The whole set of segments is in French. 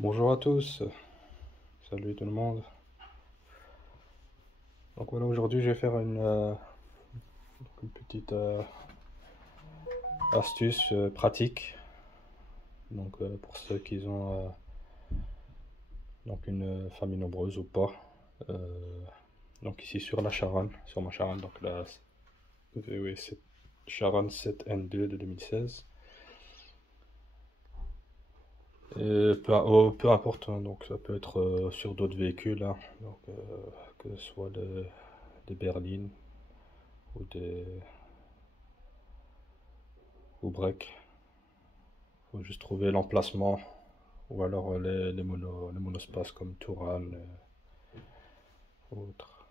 Bonjour à tous, salut tout le monde. Donc voilà, aujourd'hui je vais faire une petite astuce pratique. Donc pour ceux qui ont donc une famille nombreuse ou pas. Euh, donc ici sur la Charonne, sur ma Charonne, donc la VW Charonne 7N2 de 2016. Et peu importe, hein, donc ça peut être sur d'autres véhicules, hein, donc, que ce soit des berlines ou des ou break. Faut juste trouver l'emplacement ou alors les monospaces comme Touran ou autres.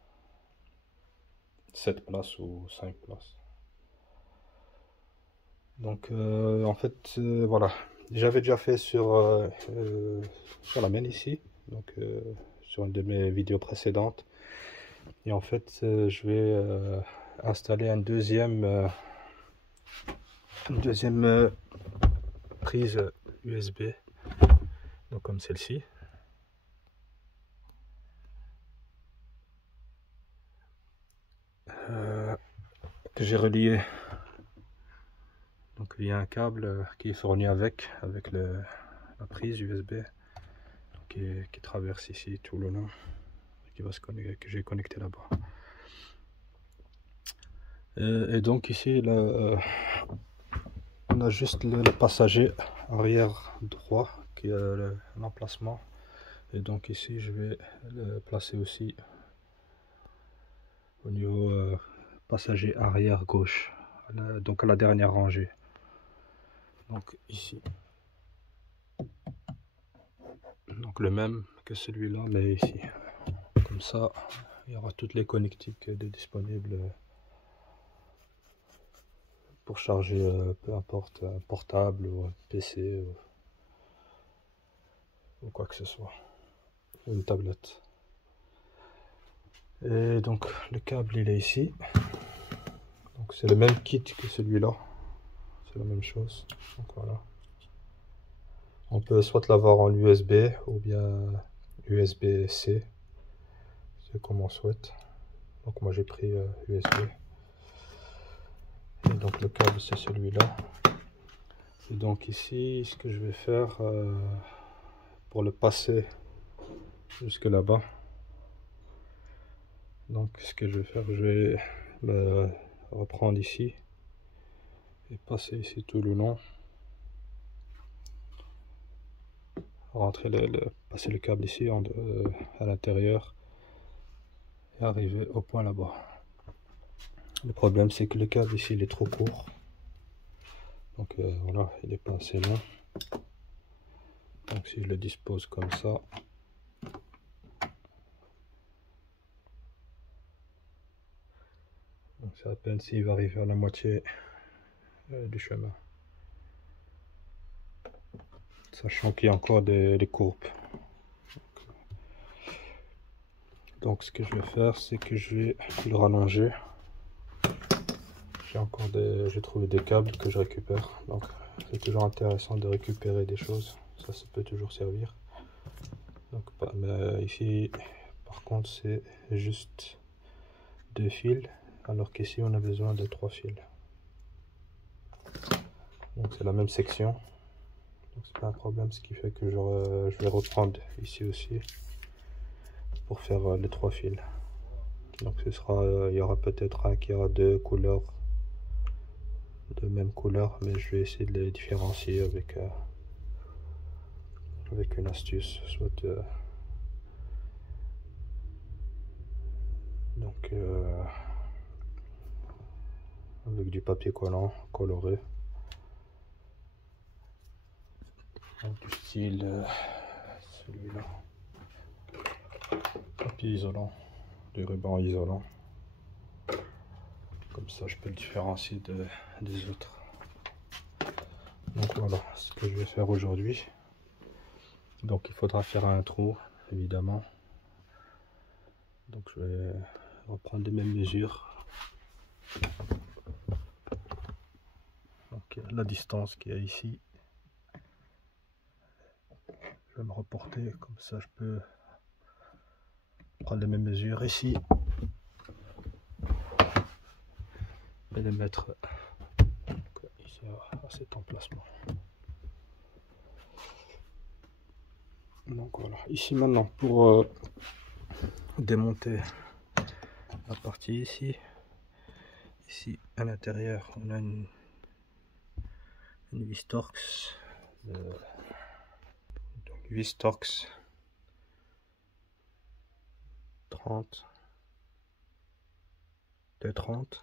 7 places ou 5 places. Donc en fait voilà, j'avais déjà fait sur la mienne ici, donc sur une de mes vidéos précédentes. Et en fait je vais installer une deuxième prise USB, donc comme celle-ci. Que j'ai relié donc via un câble qui est fourni avec la prise USB qui traverse ici tout le long et qui va se connecter, que j'ai connecté là-bas. Et donc ici là, on a juste le passager arrière droit qui a l'emplacement, et donc ici je vais le placer aussi au niveau passager arrière gauche, donc à la dernière rangée. Donc ici, donc le même que celui-là, mais ici. Comme ça, il y aura toutes les connectiques disponibles pour charger, peu importe, un portable ou un PC ou quoi que ce soit, ou une tablette. Et donc le câble il est ici. Donc c'est le même kit que celui-là, c'est la même chose. Donc voilà. On peut soit l'avoir en USB ou bien USB-C, c'est comme on souhaite. Donc moi j'ai pris USB. Et donc le câble c'est celui-là. Et donc ici, ce que je vais faire pour le passer jusque là-bas, donc ce que je vais faire, je vais le reprendre ici et passer ici tout le long, rentrer passer le câble ici à l'intérieur et arriver au point là-bas. Le problème c'est que le câble ici il est trop court, donc voilà, il n'est pas assez long. Donc si je le dispose comme ça, donc c'est à peine s'il va arriver à la moitié du chemin, sachant qu'il y a encore des courbes. Donc ce que je vais faire, c'est que je vais le rallonger. J'ai trouvé des câbles que je récupère, donc c'est toujours intéressant de récupérer des choses, ça peut toujours servir. Donc mais ici par contre c'est juste 2 fils, alors qu'ici on a besoin de 3 fils. Donc c'est la même section, donc c'est pas un problème, ce qui fait que je vais reprendre ici aussi pour faire les 3 fils. Donc il y aura peut-être un qui aura deux couleurs de même couleur, mais je vais essayer de les différencier avec une astuce, soit donc avec du papier collant coloré, donc du style celui-là, papier isolant, du ruban isolant, comme ça je peux le différencier des autres. Donc voilà ce que je vais faire aujourd'hui. Donc il faudra faire un trou évidemment, donc je vais reprendre les mêmes mesures. Donc la distance qu'il y a ici, je vais me reporter, comme ça je peux prendre les mêmes mesures ici et les mettre ici à cet emplacement. Donc voilà, ici maintenant pour démonter la partie ici à l'intérieur on a une vis Torx, donc vis Torx 30 T30.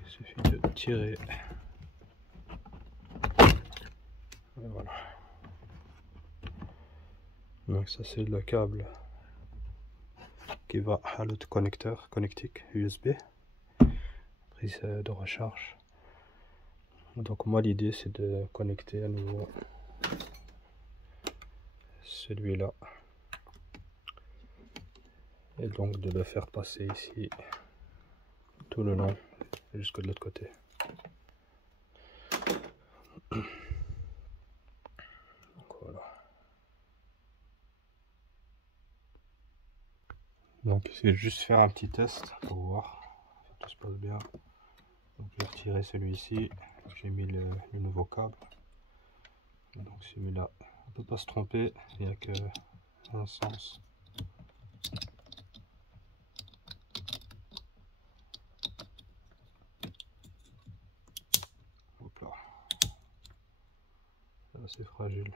Il suffit de tirer. Et voilà. Donc ça c'est le câble qui va à l'autre connecteur connectique USB, prise de recharge. Donc moi l'idée c'est de connecter à nouveau celui-là et donc de le faire passer ici tout le long jusque de l'autre côté. Donc voilà. Donc c'est juste faire un petit test pour voir si tout se passe bien. Donc j'ai retiré celui-ci, j'ai mis le nouveau câble. Donc celui-là, on ne peut pas se tromper, il n'y a que un sens. Hop là. C'est assez fragile.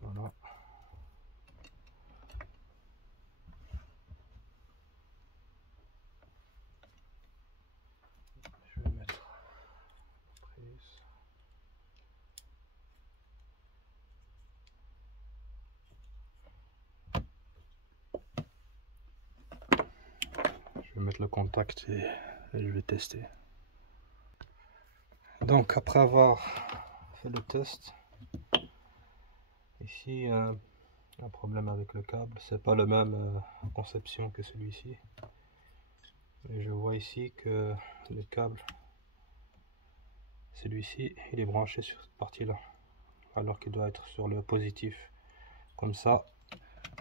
Voilà. Je vais mettre la prise. Je vais mettre le contact et je vais tester. Donc après avoir fait le test, ici un problème avec le câble, c'est pas la même conception que celui-ci. Et je vois ici que le câble, celui-ci, il est branché sur cette partie-là, alors qu'il doit être sur le positif. Comme ça,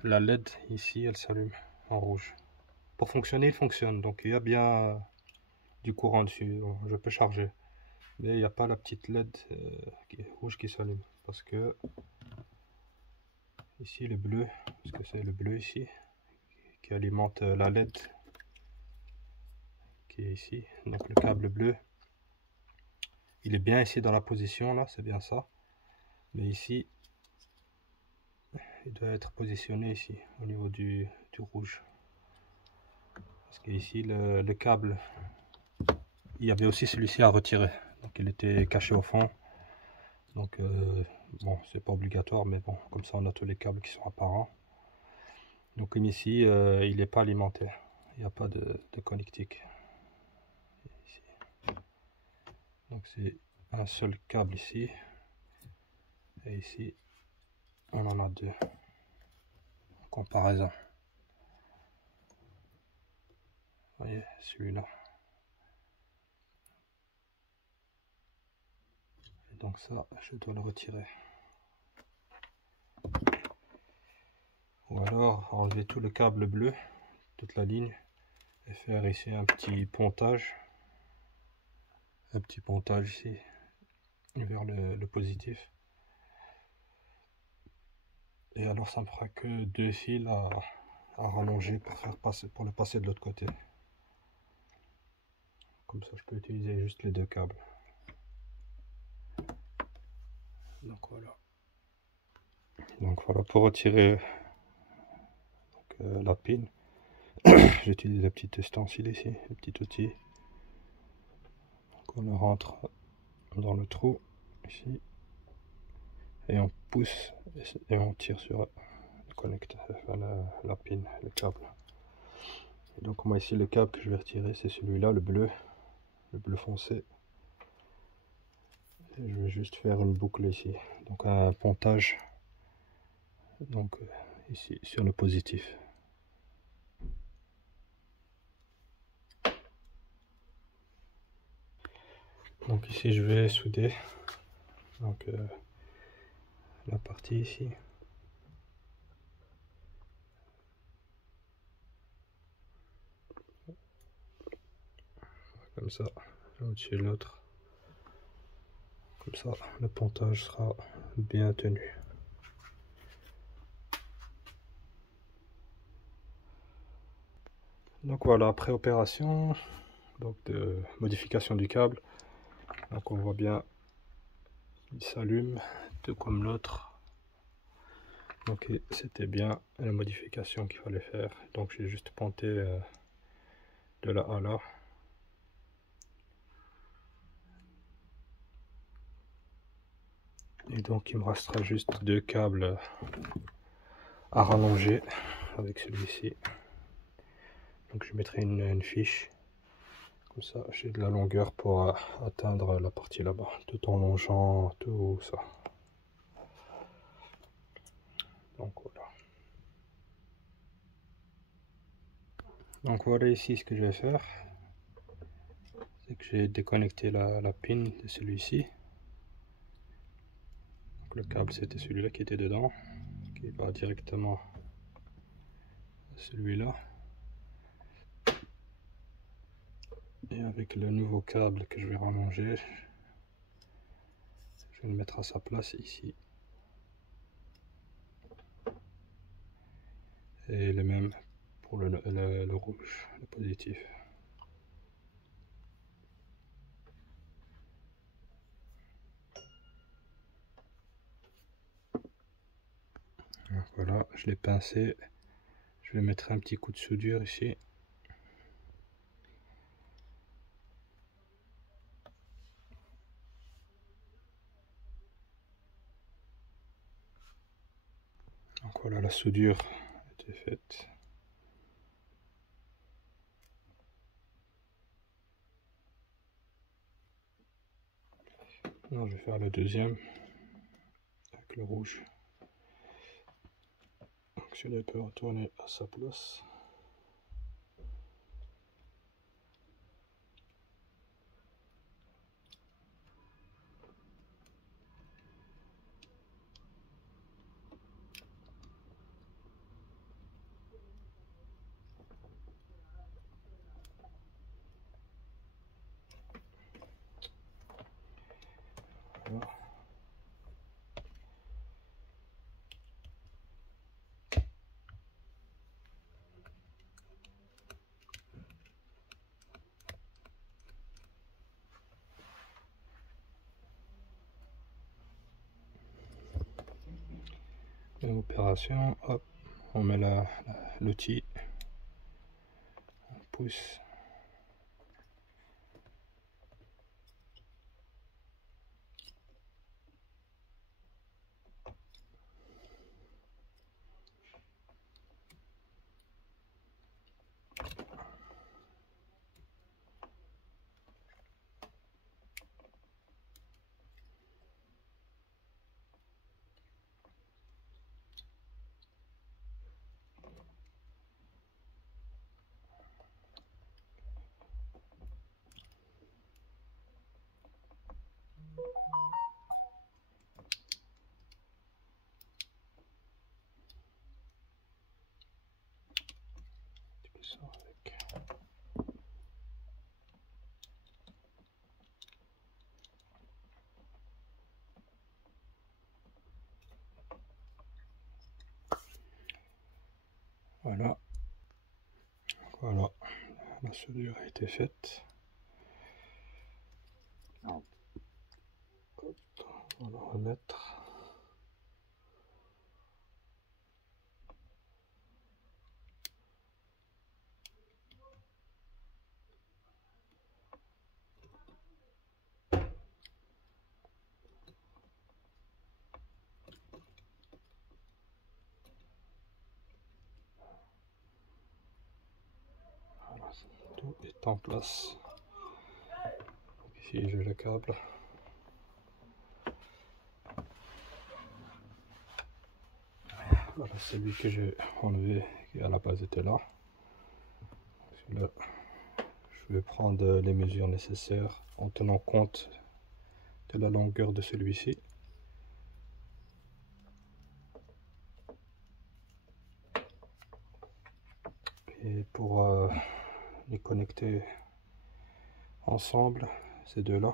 la LED ici, elle s'allume en rouge. Pour fonctionner, il fonctionne. Donc il y a bien du courant dessus. Je peux charger. Mais il n'y a pas la petite LED rouge qui s'allume. Parce que ici, le bleu, parce que c'est le bleu ici, qui alimente la LED qui est ici. Donc le câble bleu, il est bien ici dans la position là, c'est bien ça. Mais ici, il doit être positionné ici, au niveau du rouge. Parce qu'ici, le câble, il y avait aussi celui-ci à retirer. Donc il était caché au fond. Donc bon, c'est pas obligatoire, mais bon, comme ça on a tous les câbles qui sont apparents. Donc comme ici, il n'est pas alimenté. Il n'y a pas de connectique. Ici. Donc c'est un seul câble ici. Et ici, on en a deux. En comparaison. Vous voyez, celui-là. Et donc ça, je dois le retirer. Ou alors enlever tout le câble bleu, toute la ligne, et faire ici un petit pontage. Un petit pontage ici, vers le positif. Et alors ça me fera que deux fils à rallonger pour faire passer, pour le passer de l'autre côté. Comme ça je peux utiliser juste les deux câbles. Donc voilà pour retirer la pile. J'utilise un petit ustensile ici, un petit outil. Donc on le rentre dans le trou ici et on pousse et on tire sur le connecteur, enfin la pine, le câble. Et donc moi ici le câble que je vais retirer c'est celui-là, le bleu foncé. Et je vais juste faire une boucle ici, donc un pontage, donc ici sur le positif. Donc ici je vais souder donc la partie ici. Comme ça, au-dessus de l'autre. Comme ça, le pontage sera bien tenu. Donc voilà, après opération donc de modification du câble, donc on voit bien il s'allume tout comme l'autre. Donc c'était bien la modification qu'il fallait faire. Donc j'ai juste ponté de là à là. Et donc il me restera juste deux câbles à rallonger avec celui-ci. Donc je mettrai une fiche. Comme ça j'ai de la longueur pour atteindre la partie là-bas, tout en longeant tout ça. Donc voilà. Donc voilà ici ce que je vais faire. C'est que j'ai déconnecté la pin de celui-ci. Le câble c'était celui-là qui était dedans, qui va directement à celui-là. Et avec le nouveau câble que je vais rallonger, je vais le mettre à sa place ici. Et le même pour le rouge, le positif. Donc voilà, je l'ai pincé. Je vais mettre un petit coup de soudure ici. Donc voilà, la soudure a été faite. Non, je vais faire le deuxième avec le rouge. Donc celui-là peut retourner à sa place. Voilà. Même opération, hop, on met l'outil, on pousse. Ça avec. Voilà. Voilà, la soudure a été faite. Hop, on va le remettre. tout est en place. Donc ici j'ai le câble. Voilà celui que j'ai enlevé qui à la base était là. Là, je vais prendre les mesures nécessaires en tenant compte de la longueur de celui-ci. Et pour les connecter ensemble, ces deux-là,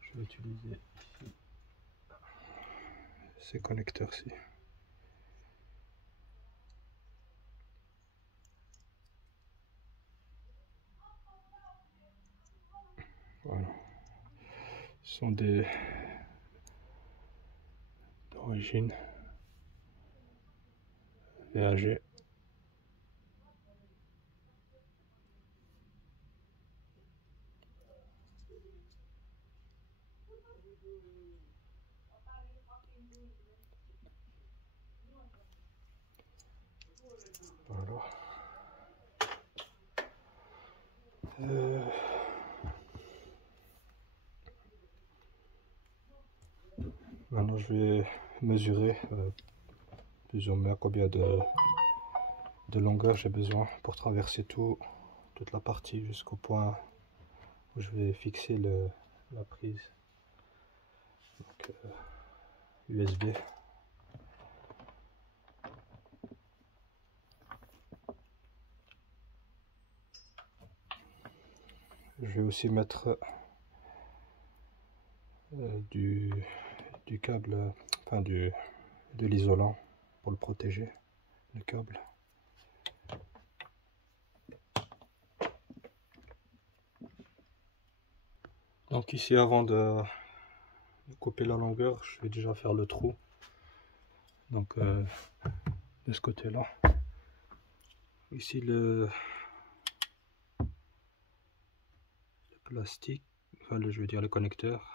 je vais utiliser ici ces connecteurs-ci. Voilà. Ce sont des d'origine VAG. Voilà. Maintenant je vais mesurer plus ou moins combien de longueur j'ai besoin pour traverser toute la partie jusqu'au point où je vais fixer la prise donc, USB. Je vais aussi mettre du câble, enfin de l'isolant pour le protéger, le câble. Donc ici, avant de couper la longueur, je vais déjà faire le trou. Donc de ce côté-là. Ici le plastique, enfin je veux dire le connecteur.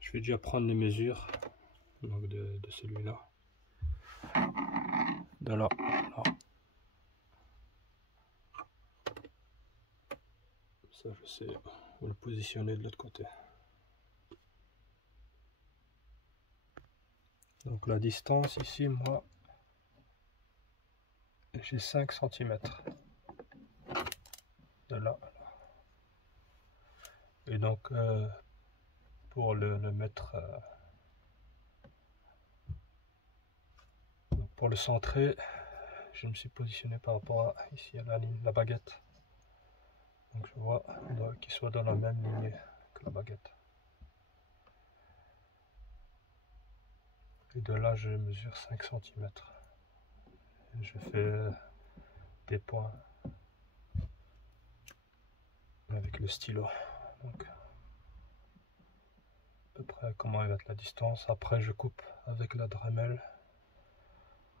Je vais déjà prendre les mesures donc de celui-là. De là, là. Ça je sais où le positionner de l'autre côté. Donc la distance ici, moi, j'ai 5 cm. De là. Et donc pour le mettre, pour le centrer, je me suis positionné par rapport à ici à la ligne, la baguette. Donc je vois qu'il soit dans la même ligne que la baguette. Et de là je mesure 5 cm. Et je fais des points avec le stylo. Donc à peu près comment va être la distance. Après je coupe avec la Dremel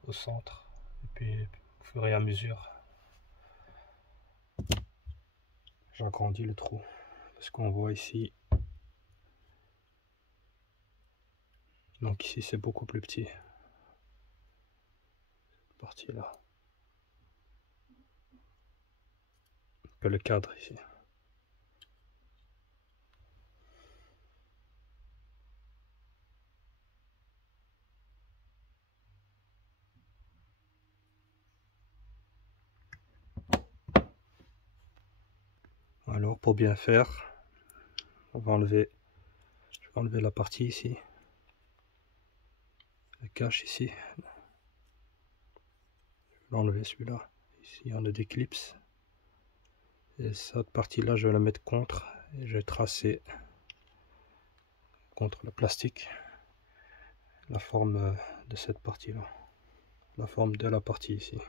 au centre. Et puis au fur et à mesure j'agrandis le trou. Parce qu'on voit ici. Donc ici c'est beaucoup plus petit. Cette partie là. Que le cadre ici. Alors pour bien faire, on va enlever, je vais enlever la partie ici, le cache ici, je vais enlever celui-là, ici on a des clips, et cette partie là je vais la mettre contre, et je vais tracer contre le plastique la forme de cette partie là, la forme de la partie ici.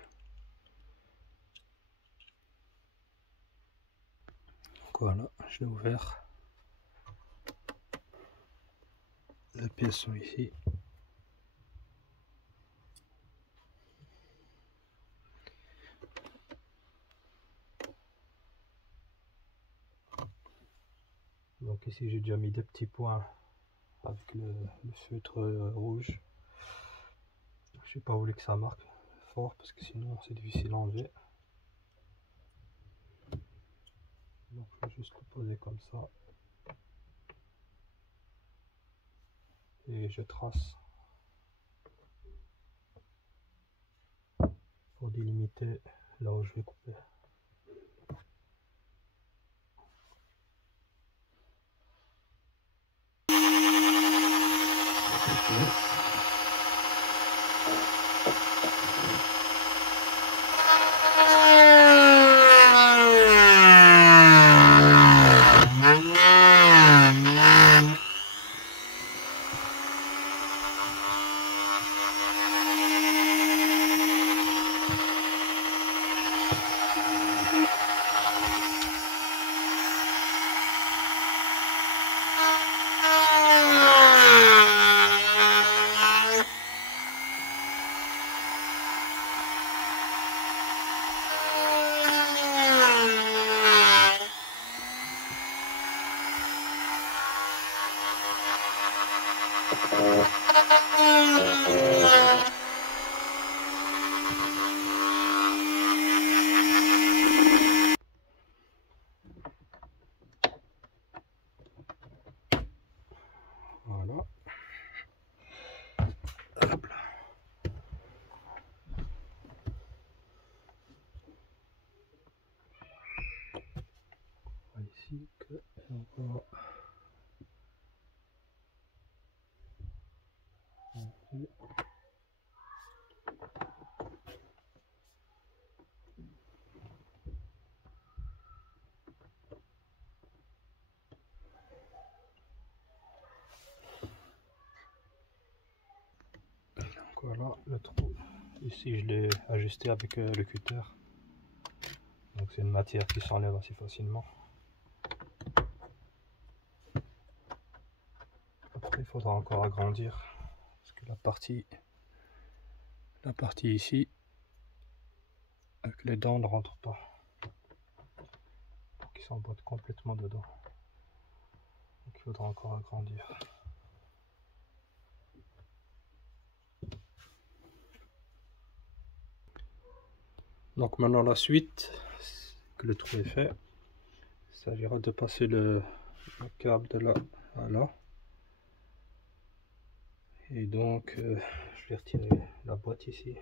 Donc voilà, je l'ai ouvert, les pièces sont ici. Donc ici j'ai déjà mis des petits points avec le feutre rouge. j'ai pas voulu que ça marque fort parce que sinon c'est difficile à enlever. Donc je vais juste le poser comme ça et je trace pour délimiter là où je vais couper. Voilà. Hop là. Ici que encore voilà le trou. Ici je l'ai ajusté avec le cutter. Donc c'est une matière qui s'enlève assez facilement. Après il faudra encore agrandir parce que la partie ici avec les dents ne rentre pas. Pour qu'ils s'emboîtent complètement dedans. Donc il faudra encore agrandir. Donc maintenant la suite, que le trou est fait, il s'agira de passer le câble de là à là. Et donc je vais retirer la boîte ici.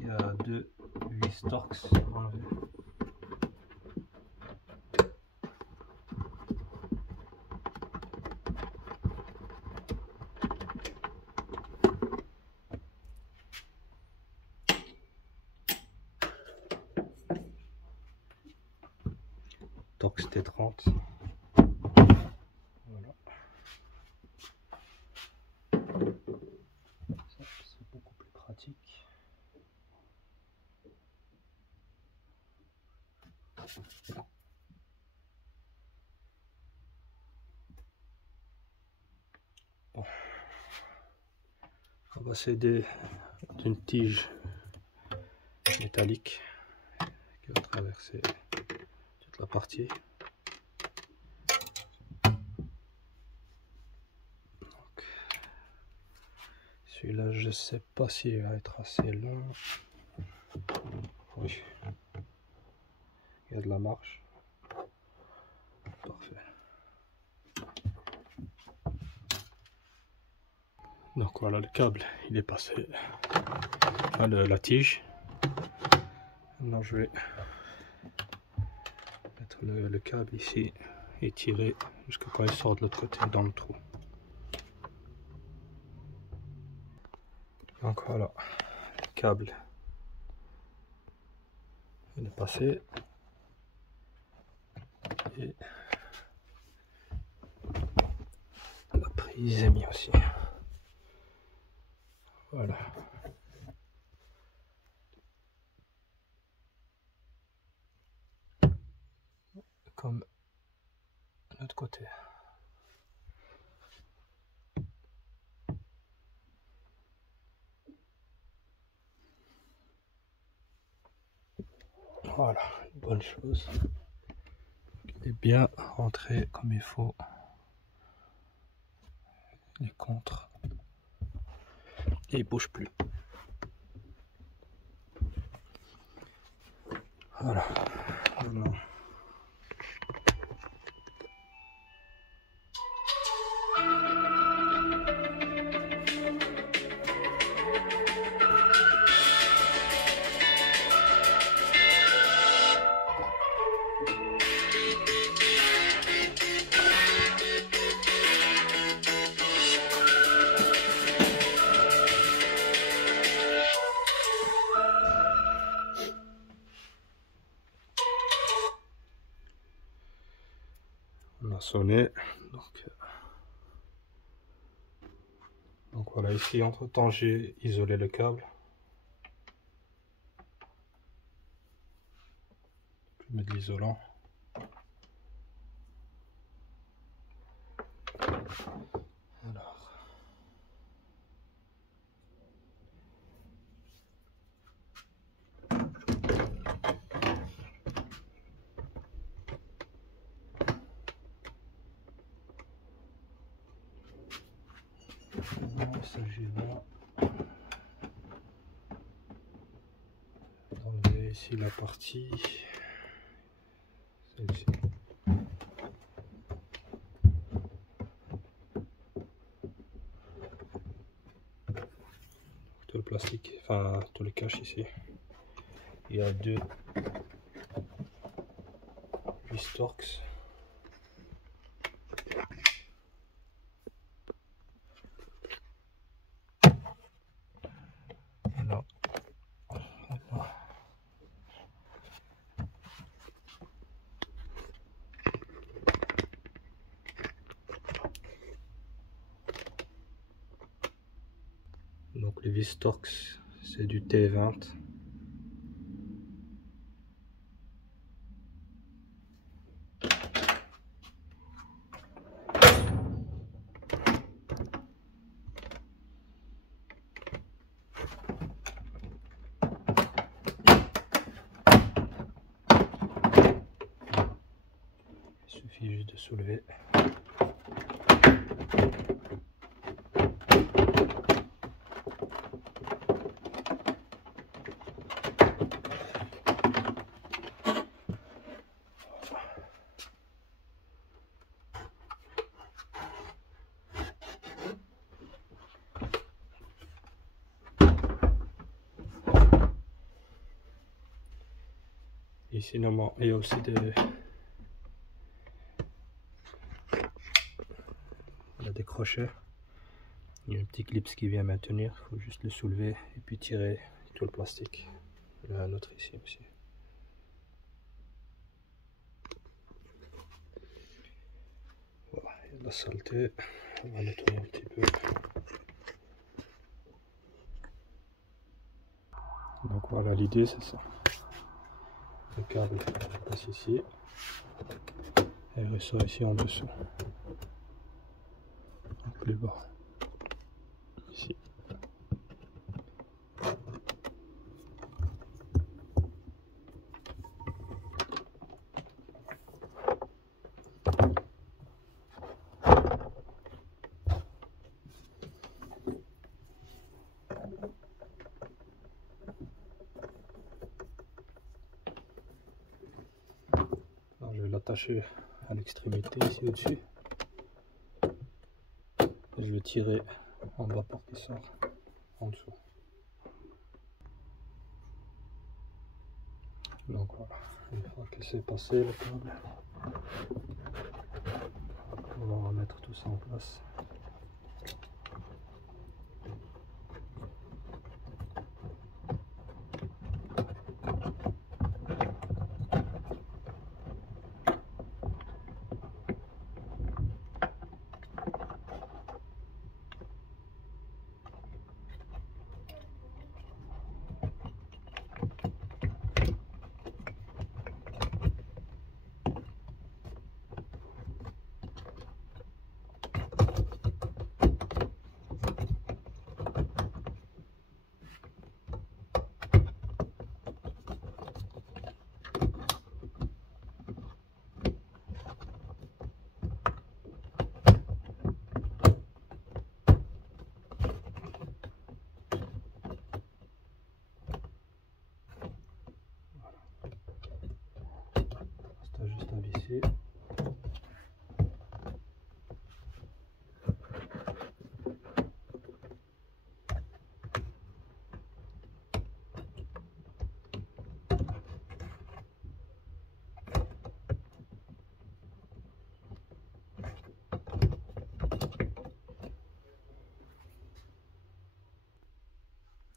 Il y a deux vis Torx enlevées. Torx T30. Voilà. Ça c'est beaucoup plus pratique. Bon. On va s'aider d'une tige métallique qui va traverser toute la partie. Celui-là, je sais pas s'il va être assez long. Oui, il y a de la marge. Parfait. Donc voilà, le câble, il est passé à la tige. Maintenant, je vais mettre le câble ici et tirer jusqu'à quand il sort de l'autre côté dans le trou. Donc voilà, le câble il est passé et la prise est mise aussi. Voilà. Comme de l'autre côté. Voilà, une bonne chose. Il est bien rentré comme il faut. Les contres. Et il bouge plus. Voilà. Maintenant. On a sonné, donc voilà, ici entre temps j'ai isolé le câble, je mets de l'isolant. Alors, il s'agit là d'enlever ici la partie, celle-ci. Tout le plastique, enfin tout le cache ici. Il y a deux vis Torx. Là. Donc les vis Torx, c'est du T20. Il suffit juste de soulever. Ici, normalement, il y a aussi des crochets. Il y a un petit clip qui vient maintenir. Il faut juste le soulever et puis tirer tout le plastique. Il y en a un autre ici aussi. Voilà, il y a de la saleté. On va nettoyer un petit peu. Donc voilà, l'idée c'est ça. Le câble passe ici et il ressort ici en dessous. Donc plus bas. Ici. Alors, je vais l'attacher à l'extrémité ici au-dessus. Je vais tirer en bas pour qu'il sorte en dessous. Donc voilà, une fois que c'est passé le câble, on va remettre tout ça en place.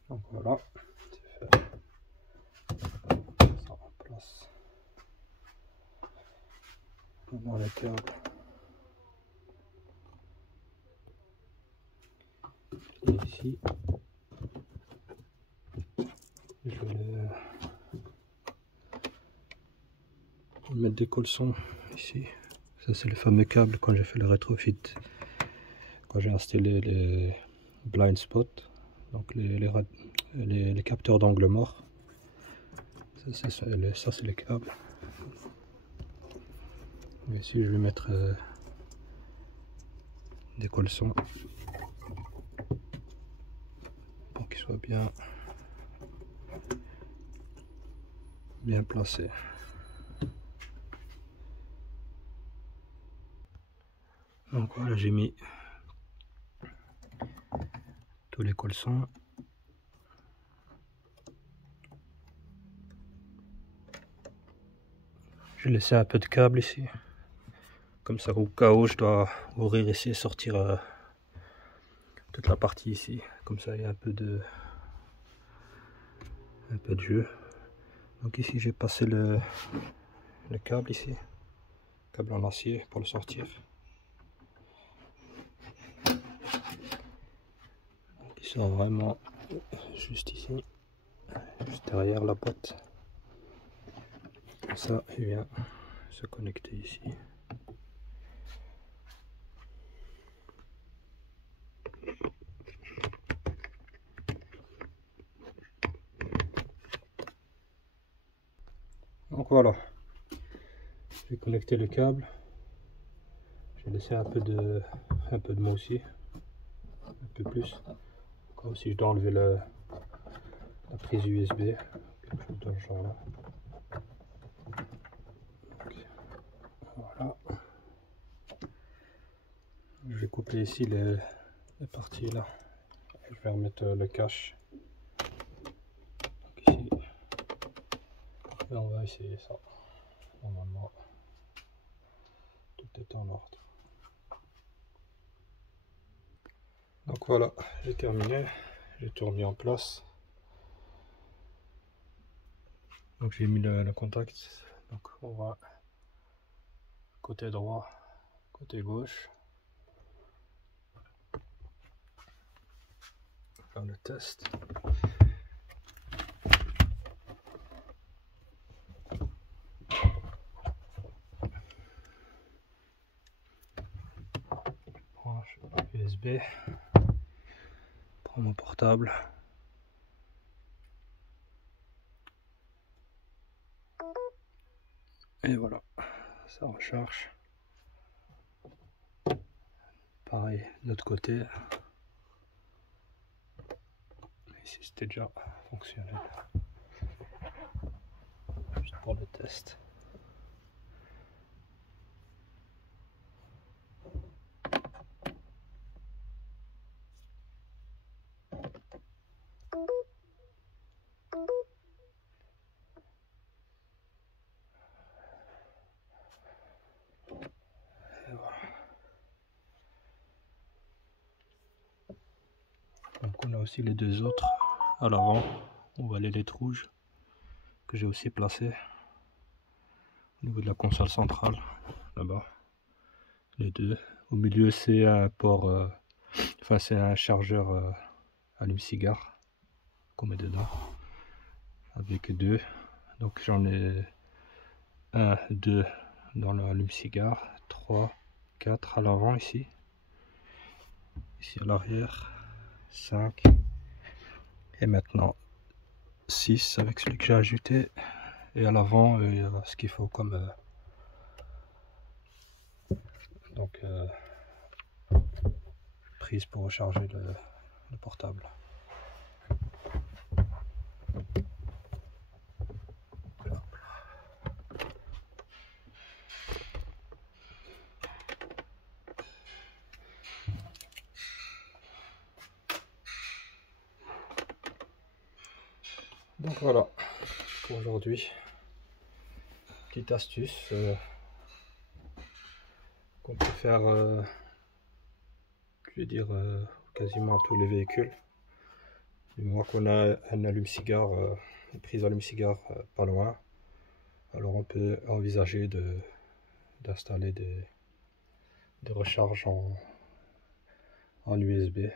Donc voilà, c'est fait. Ça remplace dans les câbles. Et ici, je vais mettre des colsons ici. Ça c'est le fameux câble quand j'ai fait le rétrofit, quand j'ai installé les blind spots, donc les capteurs d'angle mort. Ça c'est les câbles. Et ici je vais mettre des colsons pour qu'ils soient bien placés. Donc voilà, j'ai mis tous les colsons. J'ai laissé un peu de câble ici, comme ça au cas où je dois ouvrir ici et sortir toute la partie ici, comme ça il y a un peu de jeu. Donc ici j'ai passé le câble ici, câble en acier pour le sortir. Donc il sort vraiment juste ici, juste derrière la boîte. Comme ça il vient se connecter ici. Donc voilà, j'ai connecté le câble, j'ai laissé un peu de moi aussi, un peu plus, comme si je dois enlever la prise USB, quelque chose dans ce genre là. Donc, voilà, je vais couper ici les parties là, je vais remettre le cache donc ici, et on va essayer ça. Normalement tout est en ordre. Donc voilà, j'ai terminé, j'ai tout remis en place. Donc j'ai mis le contact, donc on va côté droit, côté gauche, faire le test. Branche USB, prends mon portable. Et voilà, ça recharge. Pareil de l'autre côté. Ici c'était déjà fonctionnel. Juste pour le test. Et voilà. Donc on a aussi les deux autres à l'avant. On voit les lettres rouges que j'ai aussi placées au niveau de la console centrale, là-bas. Les deux. Au milieu c'est un port, enfin c'est un chargeur allume-cigare qu'on met dedans. Avec deux. Donc j'en ai 1, 2 dans l'allume-cigare, 3, 4 à l'avant ici. Ici à l'arrière, 5. Et maintenant 6 avec celui que j'ai ajouté. Et à l'avant, il y a ce qu'il faut comme prise pour recharger le portable. Donc voilà pour aujourd'hui. Petite astuce qu'on peut faire, je vais dire, quasiment tous les véhicules. Du moment qu'on a un allume-cigare, une prise allume-cigare pas loin, alors on peut envisager d'installer des recharges en USB.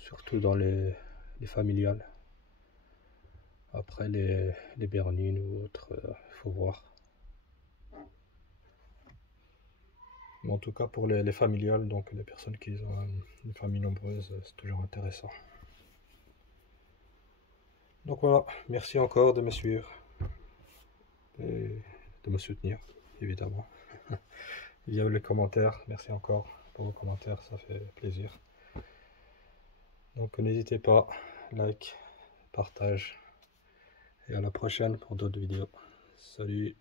Surtout dans les familiales. Après les berlines ou autres, faut voir. Mais en tout cas pour les familiales, donc les personnes qui ont une famille nombreuse, c'est toujours intéressant. Donc voilà, merci encore de me suivre et de me soutenir, évidemment. Via les commentaires, merci encore pour vos commentaires, ça fait plaisir. Donc n'hésitez pas, like, partage, et à la prochaine pour d'autres vidéos. Salut!